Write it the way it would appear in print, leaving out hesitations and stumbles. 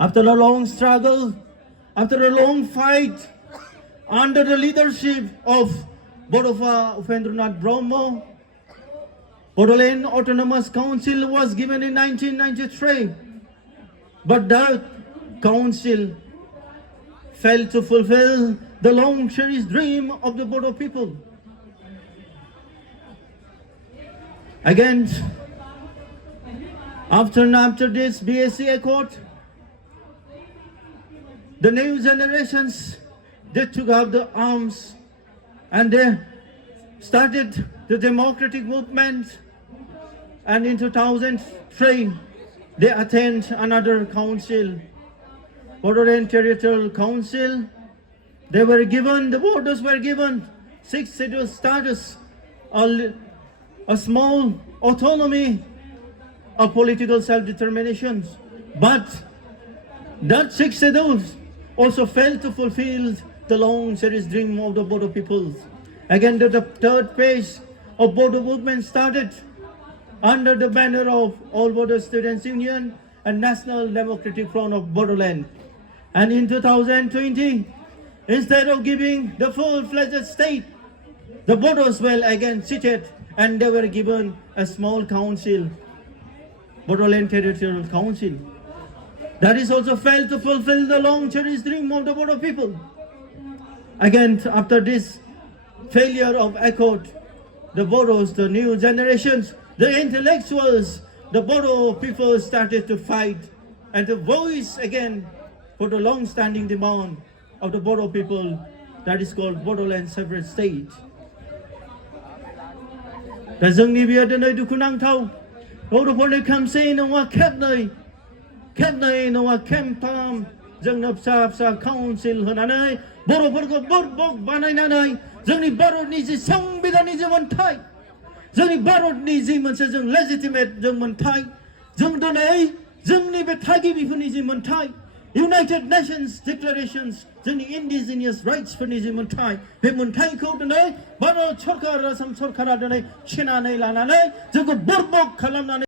After a long struggle, after a long fight, under the leadership of Bodofa Uphendranath Brahmo, Bodoland Autonomous Council was given in 1993, but that council failed to fulfill the long-cherished dream of the Bodo people. Again, after this BSC Accord, the new generations, they took up the arms and they started the democratic movement, and in 2003 they attended another council, Bodoland Territorial Council. They were given, the borders were given 6 scheduled status, a small autonomy of political self-determination. But that 6 schedules also failed to fulfill the long-cherished dream of the Bodo peoples. Again, the third phase of Bodo movement started under the banner of All Bodo Students Union and National Democratic Front of Bodoland. And in 2020, instead of giving the full-fledged state, the Bodos were again seated and they were given a small council, Bodoland Territorial Council. That is also failed to fulfill the long-cherished dream of the Bodo people. Again, after this failure of accord, the Bodos, the new generations, the intellectuals, the Bodo people started to fight and to voice again for the long-standing demand of the Bodo people, that is called Bodoland separate state. दा जोंनि बेयो दिनै दुखुनांथाव बर'फोरनि खोमसि नङा खेबनै नङा खेबथाम जोंनो फिसा फिसा काउन्सिल होनानै बर'फोरखौ बुरबक बानायनानै जोंनि भारतनि जि संबिधाननि जि मोन्थाय, जोंनि भारतनि जि मोनसे जों लेजिटिमेट जों मोन्थाय, जों दिनै जोंनि बे थागिबिफोरनि जि मोन्थाय, United Nations Declarations, जोंनि indigenous rights फोरनि जि मोन्थाय, बे मोन्थायखौ दिनै भारत सरकार आसाम सरकारा दिनै सेनानै लानानै जोंखौ बुरबक खालामनानै